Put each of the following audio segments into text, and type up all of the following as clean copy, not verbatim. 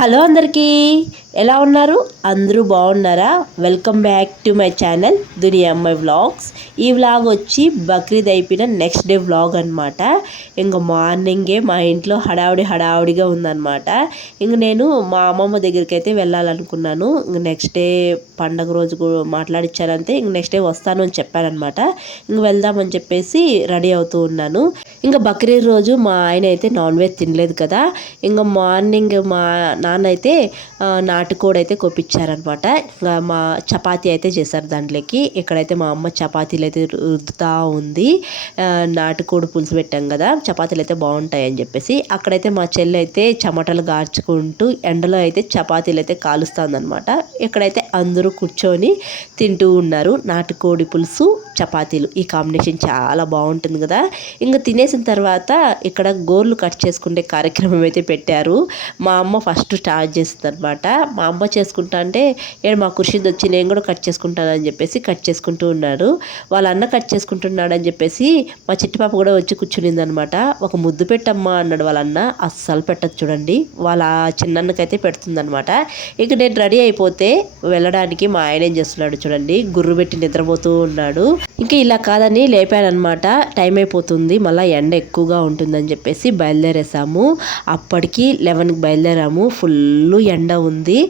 Hello అందరికీ, ఎలా ఉన్నారు? అందరూ బాగున్నారా? Welcome back to my channel దునియా అమ్మాయి వ్లాగ్స్. ఈ వ్లాగ్ వచ్చి బక్రీద్ అయిపోయిన నెక్స్ట్ డే వ్లాగ్ అనమాట. ఇంక మార్నింగే మా ఇంట్లో హడావుడిగా ఉందన్నమాట. ఇంక నేను మా అమ్మమ్మ దగ్గరికి అయితే వెళ్ళాలనుకున్నాను. ఇంక నెక్స్ట్ డే పండగ రోజు మాట్లాడిచ్చారంతే. ఇంక నెక్స్ట్ డే వస్తాను అని చెప్పారనమాట. ఇంక వెళ్దామని చెప్పేసి రెడీ అవుతూ ఉన్నాను. ఇంకా బక్రీద్ రోజు మా ఆయన అయితే నాన్ వెజ్ తినలేదు కదా. ఇంకా మార్నింగ్ మా నాన్న అయితే నాటుకోడి అయితే కొప్పించారనమాట. ఇంకా మా చపాతీ అయితే చేశారు దాంట్లోకి. ఇక్కడైతే మా అమ్మ చపాతీలు అయితే రుద్దుతూ ఉంది. నాటుకోడి పులుసు పెట్టాం కదా, చపాతీలు అయితే బాగుంటాయి అని చెప్పేసి. అక్కడైతే మా చెల్లి అయితే చెమటలు గార్చుకుంటూ ఎండలో అయితే చపాతీలు అయితే కాలుస్తుందనమాట. ఇక్కడైతే అందరూ కూర్చొని తింటూ ఉన్నారు. నాటుకోడి పులుసు చపాతీలు, ఈ కాంబినేషన్ చాలా బాగుంటుంది కదా. ఇంకా తినేసిన తర్వాత ఇక్కడ గోర్లు కట్ చేసుకునే కార్యక్రమం అయితే పెట్టారు. మా అమ్మ ఫస్ట్ స్టార్ట్ చేస్తుంది అనమాట. మా అమ్మ చేసుకుంటా అంటే మా ఖుర్షీద్ వచ్చి నేను కూడా కట్ చేసుకుంటానని చెప్పేసి కట్ చేసుకుంటూ ఉన్నారు. వాళ్ళ అన్న కట్ చేసుకుంటున్నాడు అని చెప్పేసి మా చిట్టిపాప కూడా వచ్చి కూర్చునింది అనమాట. ఒక ముద్దు పెట్టమ్మా అన్నాడు వాళ్ళ అన్న. అస్సలు పెట్టదు చూడండి, వాళ్ళ చిన్నన్నకైతే పెడుతుందనమాట. ఇక నేను రెడీ అయిపోతే వెళ్ళడానికి మా ఆయన ఏం చేస్తున్నాడు చూడండి, గుర్రు పెట్టి నిద్రపోతూ ఉన్నాడు. ఇంకా ఇలా కాదని లేపానమాట. టైం అయిపోతుంది, మళ్ళీ ఎండ ఎక్కువగా ఉంటుందని చెప్పేసి బయలుదేరేసాము. అప్పటికి 11కి బయలుదేరాము. ఫుల్ ఎండ ఉంది.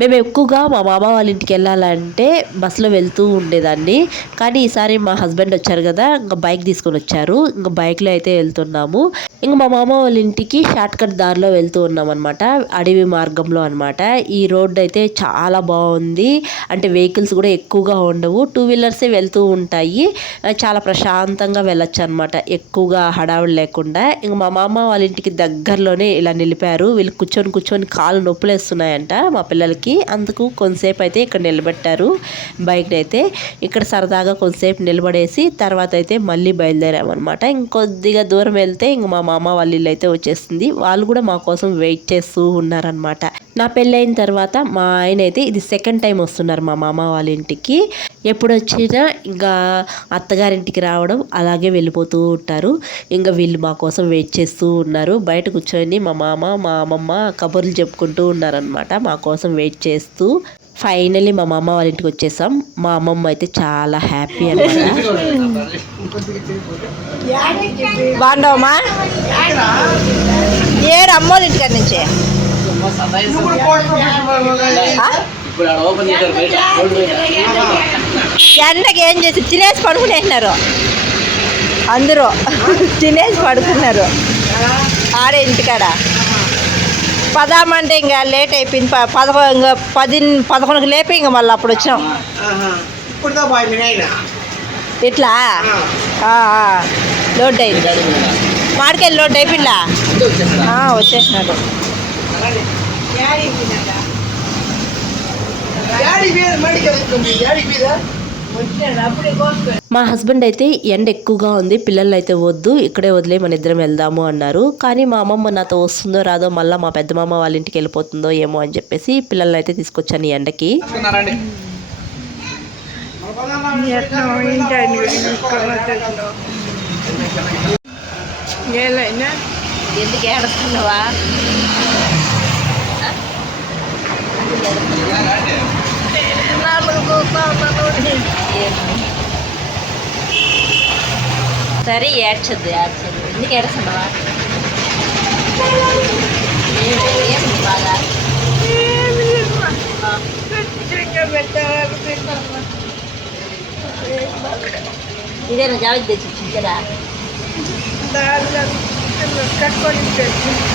మేము ఎక్కువగా మా మామ వాళ్ళ ఇంటికి వెళ్ళాలంటే బస్సులో వెళ్తూ ఉండేదాన్ని. కానీ ఈసారి మా హస్బెండ్ వచ్చారు కదా, ఇంకా బైక్ తీసుకొని వచ్చారు. ఇంకా బైక్లో అయితే వెళ్తున్నాము. ఇంకా మా మామ వాళ్ళ ఇంటికి షార్ట్ కట్ దారిలో వెళ్తూ ఉన్నాం అనమాట, అడవి మార్గంలో అనమాట. ఈ రోడ్డు అయితే చాలా బాగుంది. అంటే వెహికల్స్ కూడా ఎక్కువగా ఉండవు, 2 వీలర్సే వెళ్తూ ఉంటాయి. చాలా ప్రశాంతంగా వెళ్ళొచ్చు అనమాట, ఎక్కువగా హడావుడి లేకుండా. ఇంక మా మామ వాళ్ళ ఇంటికి దగ్గరలోనే ఇలా నిలిపారు. వీళ్ళు కూర్చొని కాళ్ళు నొప్పులు వేస్తున్నాయంట మా పిల్లలకి. అందుకు కొంతసేపు అయితే ఇక్కడ నిలబెట్టారు బైక్ని అయితే. ఇక్కడ సరదాగా కొంతసేపు నిలబడేసి తర్వాత అయితే మళ్ళీ బయలుదేరామన్నమాట. ఇంకొద్దిగా దూరం వెళ్తే ఇంక మా మామ వాళ్ళ ఇల్లు అయితే వచ్చేస్తుంది. వాళ్ళు కూడా మా కోసం వెయిట్ చేస్తూ ఉన్నారనమాట. నా పెళ్ళైన తర్వాత మా ఆయన అయితే ఇది సెకండ్ టైం వస్తున్నారు మా మామ వాళ్ళ ఇంటికి. ఎప్పుడు వచ్చినా ఇంకా అత్తగారింటికి రావడం అలాగే వెళ్ళిపోతూ ఉంటారు. ఇంకా వీళ్ళు మా కోసం వెయిట్ చేస్తూ ఉన్నారు. బయట కూర్చొని మా మామ మా అమ్మమ్మ కబుర్లు చెప్పుకుంటూ ఉన్నారనమాట మా కోసం వెయిట్ చేస్తూ. ఫైనల్లీ మా మామ వాళ్ళ ఇంటికి వచ్చేసాం. మా అమ్మమ్మ అయితే చాలా హ్యాపీ అనమాట. బాగుండవమ్మా? ఏడు అమ్మోళ్ళ ఇంటికాడ నుంచి ఎండకి ఏం చేసి తినేసి పడుకునేసినారు అందరూ. తినేసి పడుకున్నారు ఆడే ఇంటికాడ. పదామంటే ఇంకా లేట్ అయిపోయింది. 11కి లేపి ఇంకా మళ్ళీ అప్పుడు వచ్చాం. ఇట్లా లోడ్ అయింది. మాడికాయలు లోడ్ అయిపోయిందా? వచ్చేసినాడు. మా హస్బెండ్ అయితే ఎండ ఎక్కువగా ఉంది, పిల్లలు అయితే వద్దు ఇక్కడే వదిలే మన ఇద్దరం వెళ్దాము అన్నారు. కానీ మా అమ్మమ్మ నాతో వస్తుందో రాదో, మళ్ళీ మా పెద్ద మామ వాళ్ళ ఇంటికి వెళ్ళిపోతుందో ఏమో అని చెప్పేసి పిల్లల్ని అయితే తీసుకొచ్చాను ఈ ఎండకి. ఎందుకు ఏడుస్తున్నావా? సరే ఏడ్చద్దు ఎందుకు ఏడుస్తున్నావా? బాగా ఇదేనా జావేద్ తెచ్చి కదా.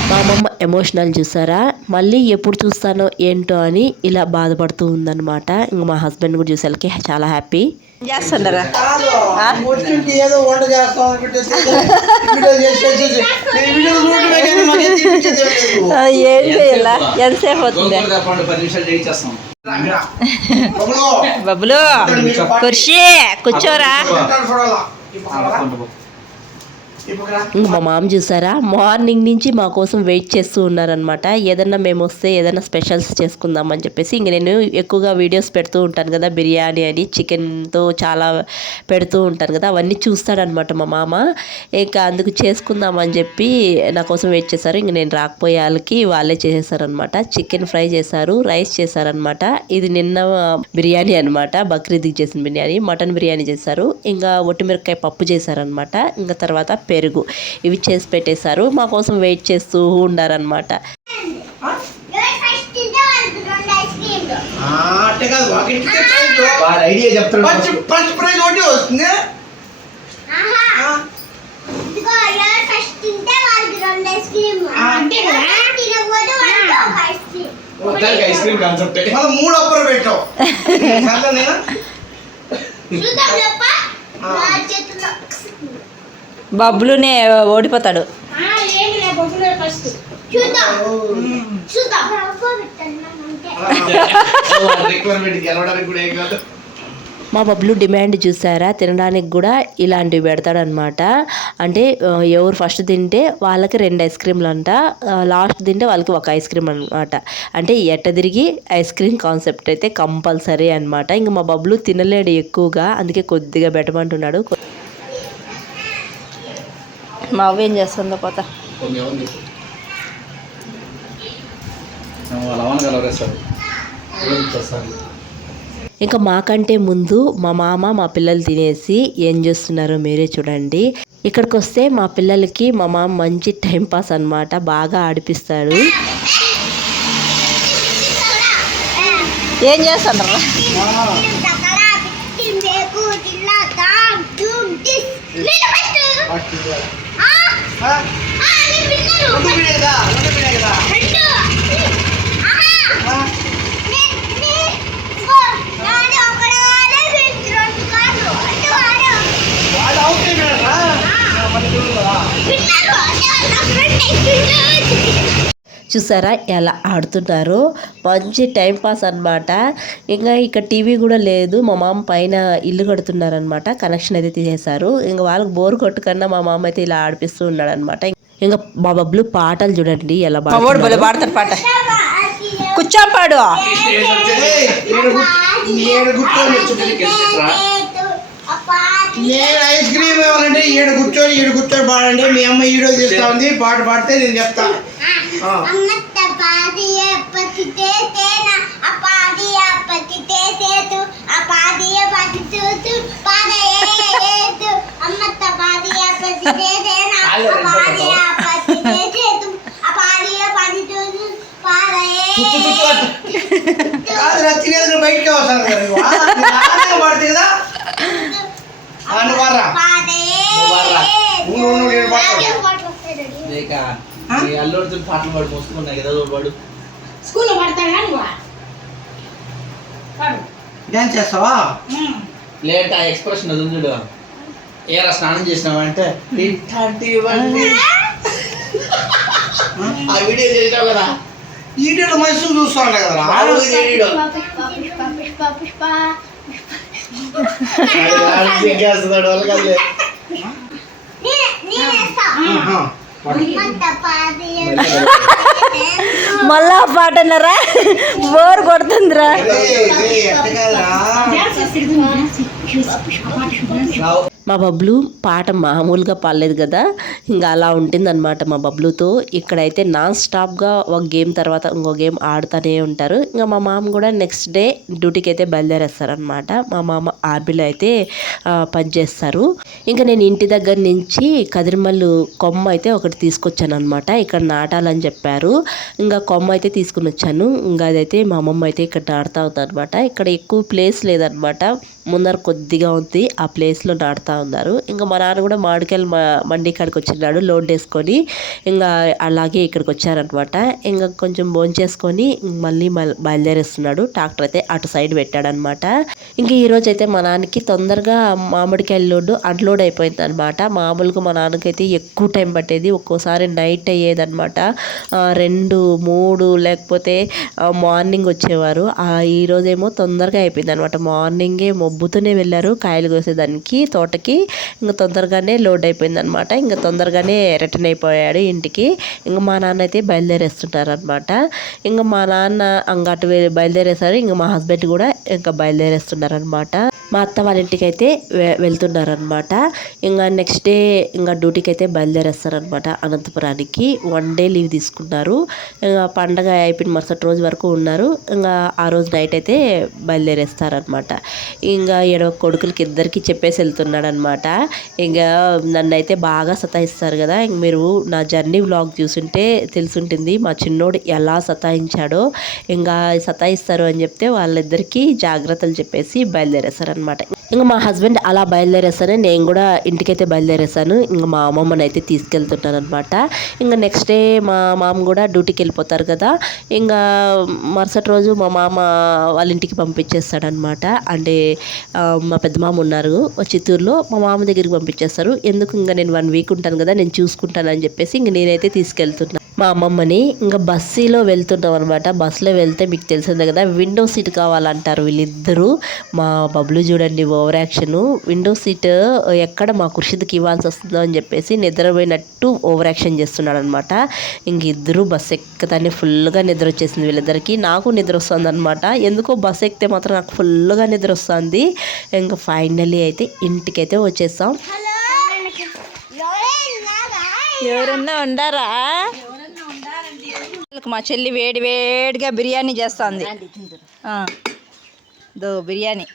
మా అమ్మమ్మ ఎమోషనల్ చూసారా, మళ్ళీ ఎప్పుడు చూస్తానో ఏంటో అని ఇలా బాధపడుతూ ఉందన్నమాట. ఇంకా మా హస్బెండ్ కూడా చూసేళ్ళకి చాలా హ్యాపీ. చేస్తున్నారా? ఏం చేయాలా? ఎంతసేపు అవుతుంది? బబ్బులు కుర్చీ కూర్చోరా. ఇంక మా మామ చూసారా మార్నింగ్ నుంచి మా కోసం వెయిట్ చేస్తూ ఉన్నారనమాట. ఏదన్నా మేము వస్తే ఏదైనా స్పెషల్స్ చేసుకుందాం అని చెప్పేసి ఇంక నేను ఎక్కువగా వీడియోస్ పెడుతూ ఉంటాను కదా, బిర్యానీ అని చికెన్తో చాలా పెడుతూ ఉంటాను కదా, అవన్నీ చూస్తాడనమాట మా మామ. ఇంకా అందుకు చేసుకుందాం అని చెప్పి నా కోసం వెయిట్ చేశారు. ఇంక నేను రాకపోయే వాళ్ళే చేసేసారనమాట. చికెన్ ఫ్రై చేశారు, రైస్ చేశారనమాట. ఇది నిన్న బిర్యానీ అనమాట, బక్రీద్కి చేసిన బిర్యానీ. మటన్ బిర్యానీ చేశారు, ఇంకా ఒట్టిమిరపకాయ పప్పు చేశారనమాట. ఇంకా తర్వాత పెరుగు, ఇవి చేసి పెట్టేశారు. మా కోసం వెయిట్ చేస్తూ ఉండారనమాట. మూడు అప్పర్ పెట్టావు బబ్బులునే ఓడిపోతాడు. మా బబ్బులు డిమాండ్ చూసారా, తినడానికి కూడా ఇలాంటివి పెడతాడనమాట. అంటే ఎవరు ఫస్ట్ తింటే వాళ్ళకి 2 ఐస్ క్రీమ్లు అంట, లాస్ట్ తింటే వాళ్ళకి 1 ఐస్ క్రీమ్ అనమాట. అంటే ఎట్ట తిరిగి ఐస్ క్రీమ్ కాన్సెప్ట్ అయితే కంపల్సరీ అనమాట. ఇంక మా బబ్బులు తినలేడు ఎక్కువగా, అందుకే కొద్దిగా పెట్టమంటున్నాడు. మా అవ్వ ఏం చేస్తుందో పోతా. ఇంకా మాకంటే ముందు మా మామ మా పిల్లలు తినేసి ఏం చేస్తున్నారో మీరే చూడండి. ఇక్కడికి వస్తే మా పిల్లలకి మా మామ మంచి టైంపాస్ అనమాట, బాగా ఆడిపిస్తాడు. ఏం చేస్తున్నారు? చూసారా ఎలా ఆడుతున్నారో, మంచి టైంపాస్ అనమాట. ఇంకా ఇక్కడ టీవీ కూడా లేదు. మా మామ పైన ఇల్లు కడుతున్నారనమాట, కనెక్షన్ అయితే తీసేశారు. ఇంకా వాళ్ళకి బోర్ కొట్టుకన్నా మా మామ అయితే ఇలా ఆడిపిస్తూ ఉన్నాడు అనమాట. ఇంకా మా బబ్బులు పాటలు చూడండి ఎలా పాడతారు. పాట కూర్చోపాడు. నేను ఐస్ క్రీమ్ ఇవ్వాలంటే 7 కూర్చొని పాడండి. మీ అమ్మ వీడియో చేస్తా ఉంది, పాట పాడితే నేను చెప్తా. తినేది బయటకే వస్తాను పడితే కదా. అల్లుడితో పాటలు పాడు మోసుకున్నాయి కదా వాడు. స్కూల్లో పడతాడా నువ్వు? డాన్స్ చేస్తావా? లేట్ ఆ ఎక్స్ప్రెషన్ అది చూడు. ఏరా స్నానం చేసినావంటే ఇట్లాంటివన్నీ ఆ వీడియో చేసినావు కదా, వీడియోలో మనుషులు చూస్తాను కదా. మళ్ళా పాట అన్నారా, బోర్ కొడుతుందిరా. మా బబ్లు పాట మామూలుగా పాడలేదు కదా, ఇంకా అలా ఉంటుందన్నమాట మా బబ్లుతో. ఇక్కడైతే నాన్ స్టాప్గా ఒక గేమ్ తర్వాత ఇంకో గేమ్ ఆడుతూనే ఉంటారు. ఇంకా మా మామ కూడా నెక్స్ట్ డే డ్యూటీకి అయితే బయలుదేరేస్తారనమాట. మా మామ ఆర్బీలో అయితే పనిచేస్తారు. ఇంకా నేను ఇంటి దగ్గర నుంచి కదిరిమల్లు కొమ్మ అయితే ఒకటి తీసుకొచ్చాను అనమాట. ఇక్కడ నాటాలని చెప్పారు, ఇంకా కొమ్మ అయితే తీసుకుని వచ్చాను. ఇంకా అదైతే మా అమ్మమ్మ అయితే ఇక్కడ నాటుతా ఉందన్నమాట. ఇక్కడ ఎక్కువ ప్లేస్ లేదనమాట, ముందర కొద్దిగా ఉంది, ఆ ప్లేస్లో నాటుతా ఉన్నారు. ఇంకా మా నాన్న కూడా మామిడికాయలు మండి కాడికి వచ్చినాడు లోడ్ వేసుకొని. ఇంకా అలాగే ఇక్కడికి వచ్చారనమాట. ఇంకా కొంచెం భోంచేసుకొని మళ్ళీ బయలుదేరేస్తున్నాడు. ట్రాక్టర్ అయితే అటు సైడ్ పెట్టాడనమాట. ఇంకా ఈరోజు అయితే మా నాన్నకి తొందరగా మామిడికాయల లోడ్ అన్లోడ్ అయిపోయింది అనమాట. మామూలుగా మా నాన్నకైతే ఎక్కువ టైం పట్టేది, ఒక్కోసారి నైట్ అయ్యేదన్నమాట. 2, 3 లేకపోతే మార్నింగ్ వచ్చేవారు. ఈరోజేమో తొందరగా అయిపోయింది అనమాట. మార్నింగే మబ్బు మబ్బుతోనే వెళ్ళారు కాయలు కోసేదానికి తోటకి. ఇంకా తొందరగానే లోడ్ అయిపోయింది అనమాట. ఇంకా తొందరగానే రిటర్న్ అయిపోయాడు ఇంటికి. ఇంకా మా నాన్న అయితే బయలుదేరేస్తుంటారు అనమాట. ఇంకా మా నాన్న అంగటు బయలుదేరేసారు. ఇంకా మా హస్బెండ్ కూడా ఇంకా బయలుదేరేస్తున్నారు అనమాట. మా అత్త వాళ్ళ ఇంటికి అయితే వెళ్తున్నారనమాట. ఇంకా నెక్స్ట్ డే ఇంకా డ్యూటీకి అయితే బయలుదేరేస్తారనమాట అనంతపురానికి. 1 day లీవ్ తీసుకున్నారు. ఇంకా పండగ అయిపోయిన మరుసటి రోజు వరకు ఉన్నారు. ఇంకా ఆ రోజు నైట్ అయితే బయలుదేరేస్తారనమాట. ఇంకా కొడుకులకి ఇద్దరికి చెప్పేసి వెళ్తున్నాడు అనమాట. ఇంకా నన్ను అయితే బాగా సతాయిస్తారు కదా. ఇంక మీరు నా జర్నీ వ్లాగ్ చూసుంటే తెలుసుంటుంది మా చిన్నోడు ఎలా సతాయించాడో. ఇంకా సతాయిస్తారు అని చెప్తే వాళ్ళిద్దరికీ జాగ్రత్తలు చెప్పేసి బయలుదేరేస్తారనమాట. ఇంకా మా హస్బెండ్ అలా బయలుదేరేస్తానే నేను కూడా ఇంటికైతే బయలుదేరేసాను. ఇంకా మా అమ్మమ్మని అయితే తీసుకెళ్తున్నాను అనమాట. ఇంకా నెక్స్ట్ డే మా మామ కూడా డ్యూటీకి వెళ్ళిపోతారు కదా. ఇంకా మరుసటి రోజు మా మామ వాళ్ళ ఇంటికి పంపించేస్తాడనమాట. అంటే మా పెద్ద మామ ఉన్నారు చిత్తూరులో, మా మామ దగ్గరికి పంపించేస్తారు. ఎందుకు ఇంకా నేను 1 week ఉంటాను కదా, నేను చూసుకుంటాను అని చెప్పేసి ఇంక నేనైతే తీసుకెళ్తున్నాను మా అమ్మమ్మని. ఇంకా బస్సులో వెళ్తున్నాం అనమాట. బస్సులో వెళ్తే మీకు తెలిసిందే కదా, విండో సీట్ కావాలంటారు వీళ్ళిద్దరూ. మా బబ్లు చూడండి ఓవర్ యాక్షన్. విండో సీట్ ఎక్కడ మా కుర్షిద్కి ఇవ్వాల్సి వస్తుందో అని చెప్పేసి నిద్రపోయినట్టు ఓవర్ యాక్షన్ చేస్తున్నాడు అనమాట. ఇంక ఇద్దరు బస్సు ఎక్కతానే ఫుల్గా నిద్ర వచ్చేసింది వీళ్ళిద్దరికి. నాకు నిద్ర వస్తుంది అనమాట. ఎందుకో బస్సు ఎక్కితే మాత్రం నాకు ఫుల్గా నిద్ర వస్తుంది. ఇంకా ఫైనల్లీ అయితే ఇంటికైతే వచ్చేసాం. ఎవరన్నా ఉండారా? మా చెల్లి వేడి వేడిగా బిర్యానీ చేస్తుంది. బిర్యానీ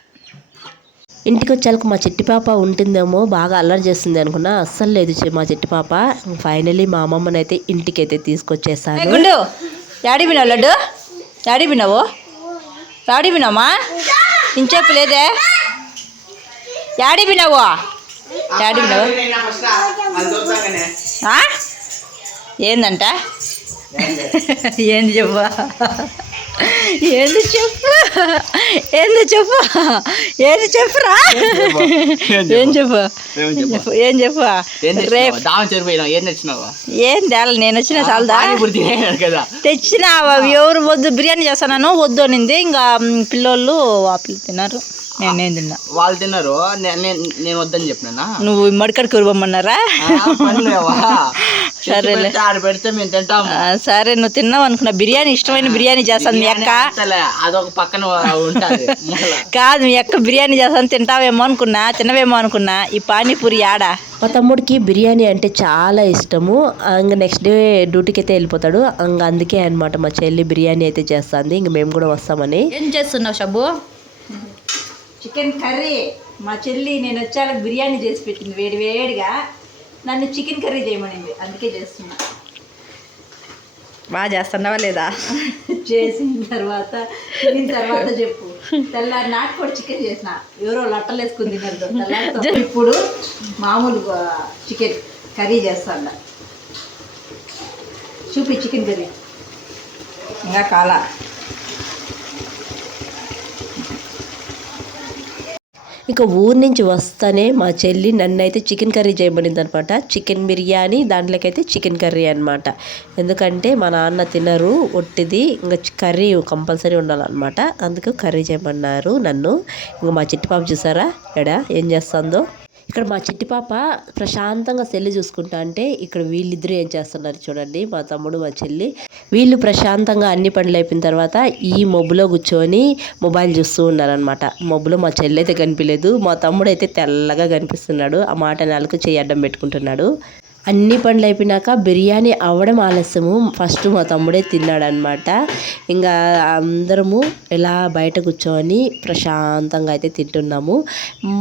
ఇంటికి వచ్చాక మా చిట్టి పాప ఉంటుందేమో, బాగా అల్లరి చేస్తుంది అనుకున్నా. అస్సలు లేదు మా చిట్టి పాప. ఫైనల్లీ మా అమ్మమ్మని అయితే ఇంటికైతే తీసుకొచ్చేసాను. గుండు యాడి వినావు? లడ్డు యాడి వినావు? యాడి వినామా? ఇంచేపు లేదే. యాడి వినావు? యాడి వినావు? ఏందంట? ఏంది చెప్పు? ఏంది చెప్పు? ఏంది చెప్పు? ఏంది చెప్పురా? ఏం చెప్పు? ఏం చెప్పు? రేపు ఏం తేల నేను వచ్చిన చాలదా? తెచ్చినావా? ఎవరు వద్దు బిర్యానీ చేస్తాను వద్దు అనింది. ఇంకా పిల్లోళ్ళు పిల్లలు తిన్నారు, నేనేం తిన్నా. వాళ్ళు తిన్నారు, నేను వద్దని చెప్పినా. నువ్వు మడికడికి ఉరబమ్మన్నారా? సరే పెడితే మేము తింటాము. సరే నువ్వు తిన్నావు అనుకున్నా. బిర్యానీ ఇష్టమైన బిర్యానీ చేస్తాను మీ అక్క. అదొక పక్కన ఉంటుంది కాదు మీ అక్క బిర్యానీ చేస్తాను తింటావేమో అనుకున్నా, తినవేమో అనుకున్నా. ఈ పానీపూరి ఆడా. మా తమ్ముడికి బిర్యానీ అంటే చాలా ఇష్టము. ఇంకా నెక్స్ట్ డే డ్యూటీకి అయితే వెళ్ళిపోతాడు. ఇంకా అందుకే అనమాట మా చెల్లి బిర్యానీ అయితే చేస్తుంది. ఇంక మేము కూడా వస్తామని. ఏం చేస్తున్నావు షబ్బు? Chicken curry. మా చెల్లి నేను వచ్చాక బిర్యానీ చేసి పెట్టింది వేడి వేడిగా. నన్ను చికెన్ కర్రీ చేయమనింది, అందుకే చేస్తున్నా. బాగా చేస్తున్నావా లేదా? చేసిన తర్వాత చెప్పు. తెల్లారి నాటుకోడి చికెన్ చేసిన, ఎవరో లట్టలు వేసుకుని తిన్నారు. ఇప్పుడు మామూలు చికెన్ కర్రీ చేస్తాను. చూపి చికెన్ కర్రీ. ఇంకా కాలా ఇంకా ఊరి నుంచి వస్తానే మా చెల్లి నన్ను అయితే చికెన్ కర్రీ చేయమనింది అనమాట. చికెన్ బిర్యానీ, దాంట్లోకైతే చికెన్ కర్రీ అనమాట. ఎందుకంటే మా నాన్న తినరు ఒట్టిది, ఇంకా కర్రీ కంపల్సరీ ఉండాలన్నమాట. అందుకు కర్రీ చేయమన్నారు నన్ను. ఇంకా మా చిట్టి పాప చూసారా ఎడా ఏం చేస్తుందో. ఇక్కడ మా చిట్టి పాప ప్రశాంతంగా సెల్లు చూసుకుంటా అంటే ఇక్కడ వీళ్ళిద్దరూ ఏం చేస్తున్నారు చూడండి, మా తమ్ముడు మా చెల్లి. వీళ్ళు ప్రశాంతంగా అన్ని పనులు అయిపోయిన తర్వాత ఈ మబ్బులో కూర్చొని మొబైల్ చూస్తూ ఉన్నారనమాట. మబ్బులో మా చెల్లి అయితే కనిపించలేదు, మా తమ్ముడు అయితే తెల్లగా కనిపిస్తున్నాడు. ఆ మాట నాలుగు చేయి అడ్డం పెట్టుకుంటున్నాడు. అన్ని పనులు అయిపోయినాక బిర్యానీ అవ్వడం ఆలస్యము. ఫస్ట్ మా తమ్ముడే తిన్నాడనమాట. ఇంకా అందరము ఇలా బయట కూర్చొని ప్రశాంతంగా అయితే తింటున్నాము.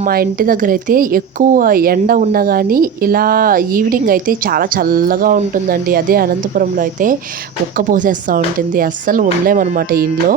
మా ఇంటి దగ్గర అయితే ఎక్కువ ఎండ ఉన్నా కానీ ఇలా ఈవినింగ్ అయితే చాలా చల్లగా ఉంటుందండి. అదే అనంతపురంలో అయితే ఉక్క పోసేస్తూ ఉంటుంది, అస్సలు ఉండలేమన్నమాట ఇంట్లో.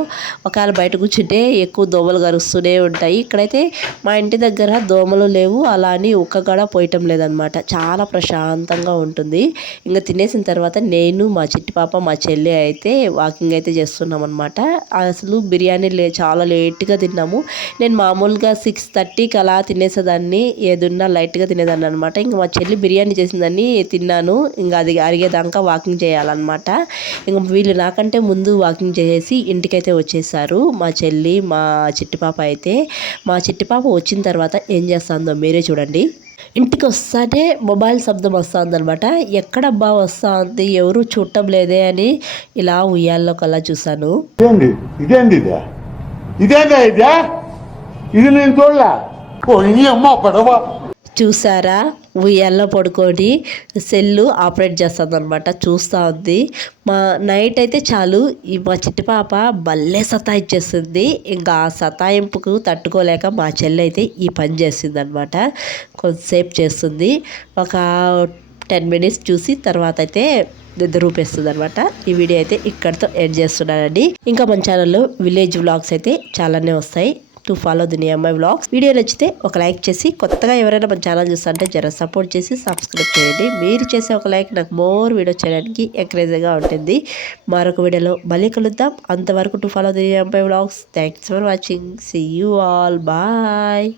ఒకవేళ బయట కూర్చుంటే ఎక్కువ దోమలు కరుస్తూనే ఉంటాయి. ఇక్కడైతే మా ఇంటి దగ్గర దోమలు లేవు, అలా అని ఉక్క కూడా పోయటం లేదనమాట. చాలా ప్రశాంతంగా ప్రశాంతంగా ఉంటుంది. ఇంకా తినేసిన తర్వాత నేను మా చిట్టి పాప మా చెల్లి అయితే వాకింగ్ అయితే చేస్తున్నాం అనమాట. అసలు బిర్యానీ చాలా లేట్గా తిన్నాము. నేను మామూలుగా 6:30కి అలా తినేసేదాన్ని, ఏదున్నా లైట్గా తినేదాన్ని అనమాట. ఇంకా మా చెల్లి బిర్యానీ చేసిందని తిన్నాను. ఇంకా అది అరిగేదాకా వాకింగ్ చేయాలన్నమాట. ఇంకా వీళ్ళు నాకంటే ముందు వాకింగ్ చేసేసి ఇంటికైతే వచ్చేసారు మా చెల్లి మా చిట్టి పాప అయితే. మా చిట్టి పాప వచ్చిన తర్వాత ఏం చేస్తుందో మీరే చూడండి. ఇంటికి వస్తానే మొబైల్ శబ్దం వస్తుంది అనమాట. ఎక్కడబ్బా వస్తుంది, ఎవరు చూడటం లేదే అని ఇలా ఉయ్యాల్లోకి అలా చూసాను. ఇది నేను చూడలే. అమ్మ పడవ చూసారా, ఉయ్యాల్లో పడుకొని సెల్లు ఆపరేట్ చేస్తుంది అనమాట. చూస్తూ ఉంది. మా నైట్ అయితే చాలు మా చిట్టి పాప భలే సతాయిచ్చేస్తుంది. ఇంకా ఆ సతాయింపుకు తట్టుకోలేక మా చెల్లి అయితే ఈ పని చేసింది అనమాట. కొంతసేపు చేస్తుంది, ఒక 10 minutes చూసి తర్వాత అయితే నిద్ర రూపేస్తుంది అనమాట. ఈ వీడియో అయితే ఇక్కడితో ఎండ్ చేస్తున్నానండి. ఇంకా మన ఛానల్లో విలేజ్ వ్లాగ్స్ అయితే చాలానే వస్తాయి. టు ఫాలో దునియా అమ్మాయి వ్లాగ్స్. వీడియో నచ్చితే ఒక లైక్ చేసి, కొత్తగా ఎవరైనా మన ఛానల్ చూస్తుంటే జర సపోర్ట్ చేసి సబ్స్క్రైబ్ చేయండి. మీరు చేసే ఒక లైక్ నాకు మోర్ వీడియో చేయడానికి ఎంకరేజ్గా ఉంటుంది. మరొక వీడియోలో మళ్ళీ కలుద్దాం. అంతవరకు టు ఫాలో దునియా అమ్మాయి vlogs. Thanks for watching. See you all. Bye.